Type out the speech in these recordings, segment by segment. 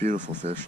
Beautiful fish.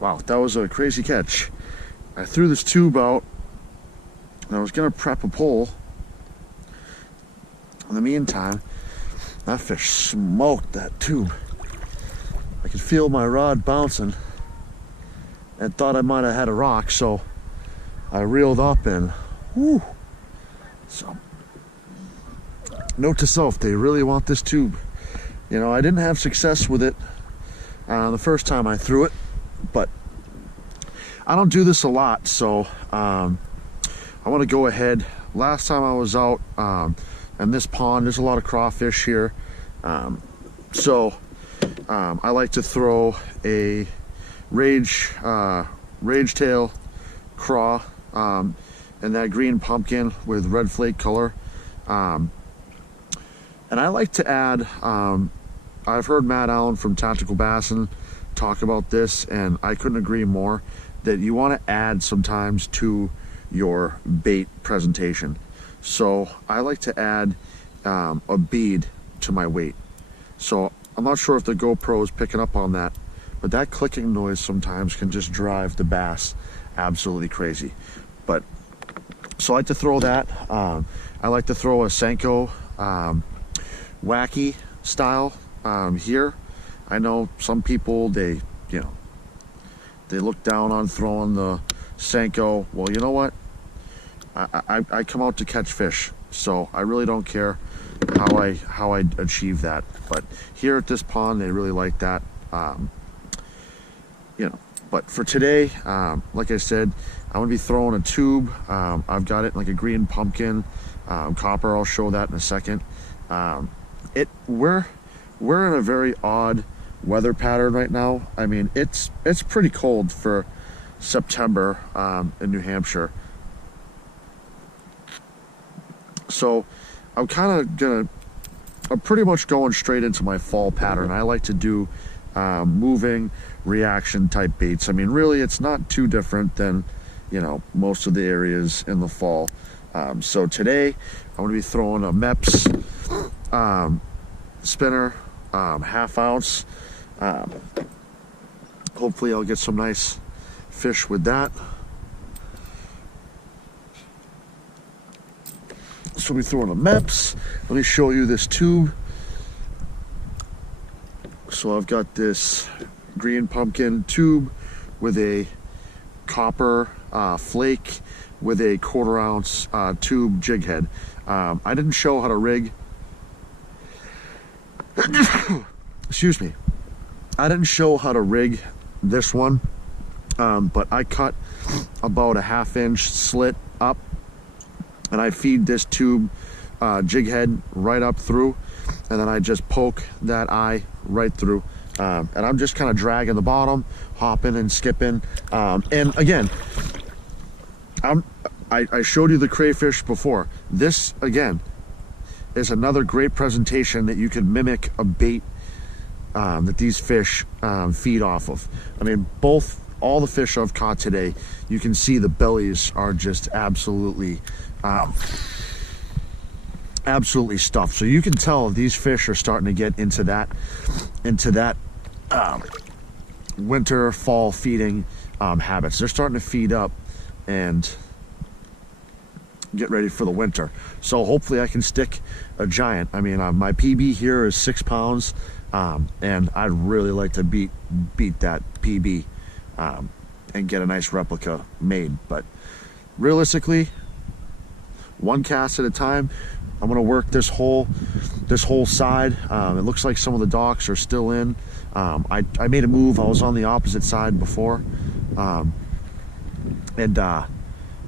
Wow, that was a crazy catch. I threw this tube out and I was gonna prep a pole. In the meantime, that fish smoked that tube. I could feel my rod bouncing and thought I might have had a rock, so I reeled up and whoo. So, note to self, they really want this tube. You know, I didn't have success with it the first time I threw it, but I don't do this a lot, so I want to go ahead. Last time I was out in this pond, there's a lot of crawfish here, so I like to throw a rage tail craw and that green pumpkin with red flake color, and I like to add, I've heard Matt Allen from Tactical Bassin talk about this, and I couldn't agree more, that you want to add sometimes to your bait presentation. So I like to add a bead to my weight. So I'm not sure if the GoPro is picking up on that, but that clicking noise sometimes can just drive the bass absolutely crazy. But so I like to throw that. I like to throw a Senko wacky style here, I know some people, they look down on throwing the Senko. Well, you know what? I come out to catch fish, so I really don't care how I achieve that. But here at this pond, they really like that. But for today, like I said, I'm gonna be throwing a tube. I've got it like a green pumpkin, copper. I'll show that in a second. We're in a very odd weather pattern right now. I mean, it's pretty cold for September in New Hampshire. So I'm pretty much going straight into my fall pattern. I like to do moving reaction type baits. I mean, really, it's not too different than most of the areas in the fall. So today I'm going to be throwing a MEPS spinner, half ounce. Hopefully I'll get some nice fish with that. So we're throwing a MEPS. Let me show you this tube. So I've got this green pumpkin tube with a copper flake with a 1/4 ounce tube jig head. I didn't show how to rig. Excuse me. I didn't show how to rig this one, but I cut about a 1/2 inch slit up, and I feed this tube jig head right up through, and then I just poke that eye right through, and I'm just kind of dragging the bottom, hopping and skipping, and again, I showed you the crayfish before. This again is another great presentation that you can mimic a bait that these fish feed off of. I mean, all the fish I've caught today, you can see the bellies are just absolutely stuffed. So you can tell these fish are starting to get into that winter, fall feeding habits. They're starting to feed up and get ready for the winter. So hopefully I can stick a giant. I mean, my PB here is 6 pounds, and I'd really like to beat that PB and get a nice replica made. But realistically, one cast at a time. I'm gonna work this whole side. It looks like some of the docks are still in. I made a move. I was on the opposite side before,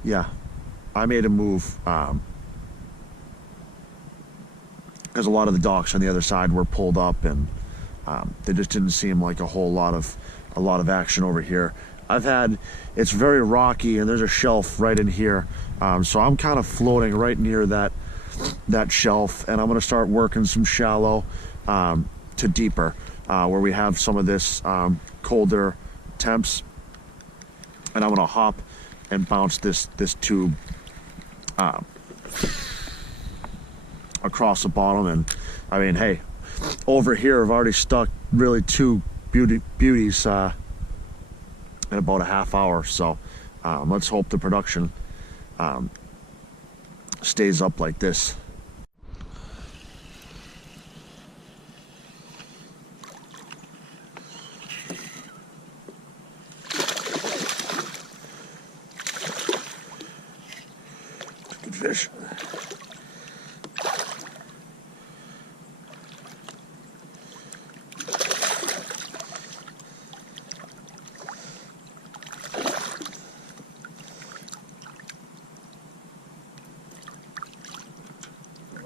yeah, I made a move because a lot of the docks on the other side were pulled up, and there just didn't seem like a lot of action over here. It's very rocky, and there's a shelf right in here, so I'm kind of floating right near that shelf, and I'm going to start working some shallow to deeper, where we have some of this colder temps, and I'm going to hop and bounce this tube across the bottom. And I mean, hey, over here I've already stuck really 2 beauties in about a half hour, so let's hope the production stays up like this. Good fish.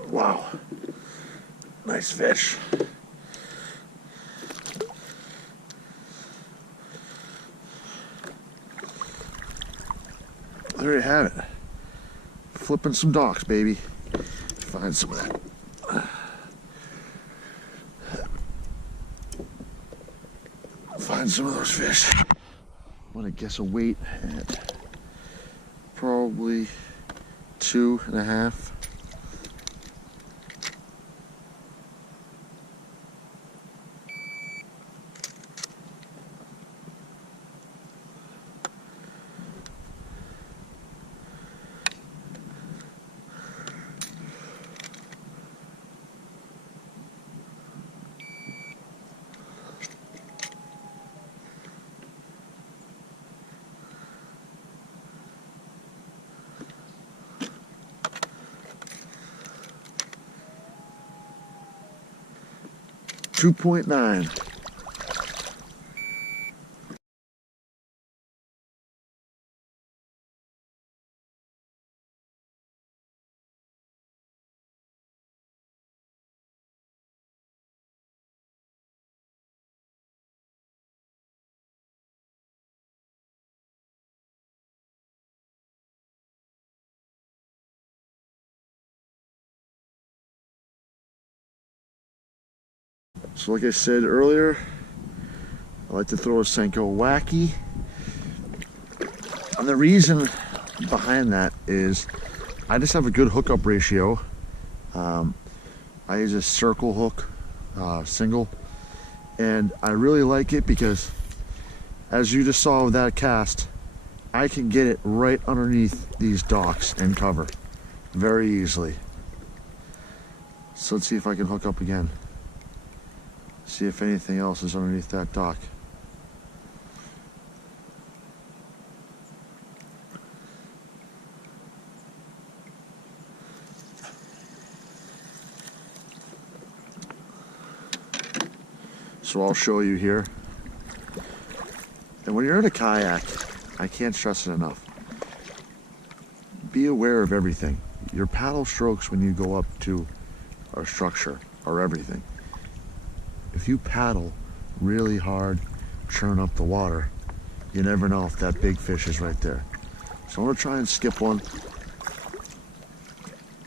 Wow, nice fish. There you have it. Flipping some docks, baby. Find some of that. Find some of those fish. I'm gonna guess a weight at probably 2.5. 2.9. So like I said earlier, I like to throw a Senko wacky. And the reason behind that is I just have a good hookup ratio. I use a circle hook, single, and I really like it because, as you just saw with that cast, I can get it right underneath these docks and cover very easily. So let's see if I can hook up again. See if anything else is underneath that dock. So I'll show you here. And when you're in a kayak, I can't stress it enough. Be aware of everything. Your paddle strokes when you go up to a structure are everything. If you paddle really hard, churn up the water, you never know if that big fish is right there. So I'm gonna try and skip one.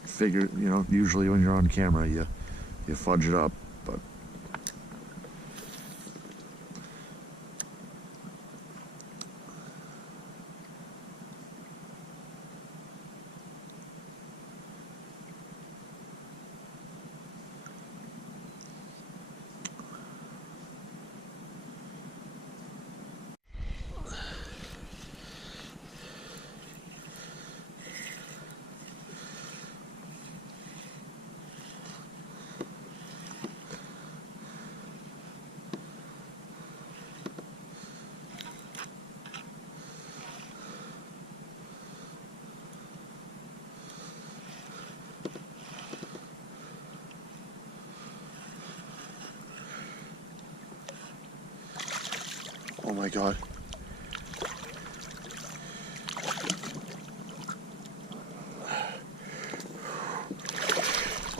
Figure, you know, usually when you're on camera, you fudge it up, but oh my God.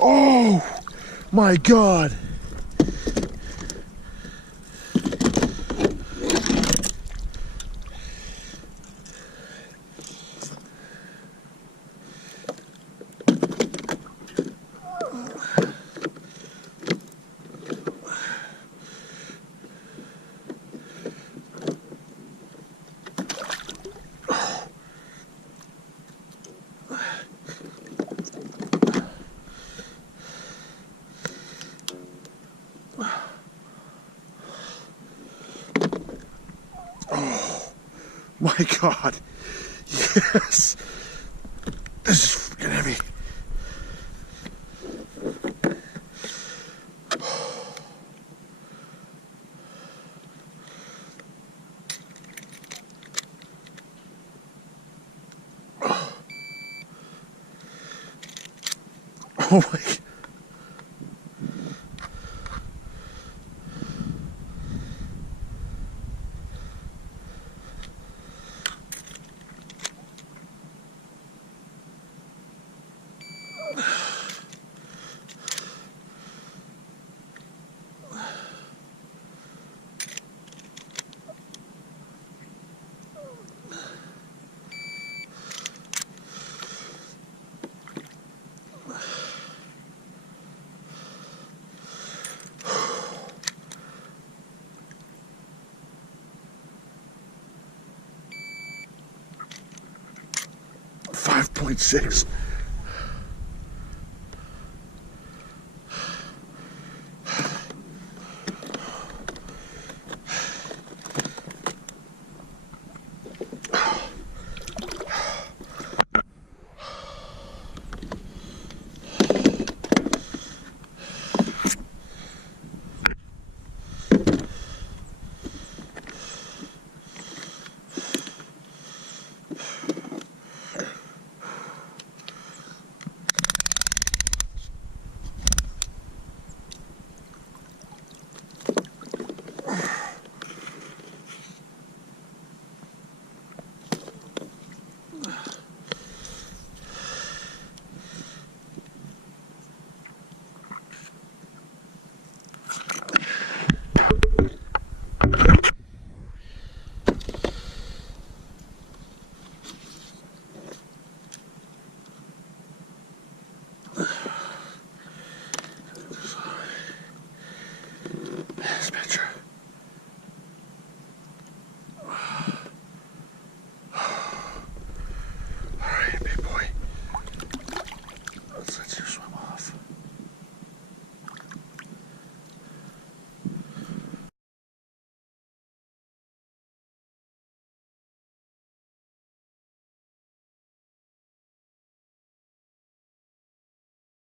Oh my God. My God, yes, this is freaking heavy. Oh my God. 5.6. picture. Alright, big boy. Let's let you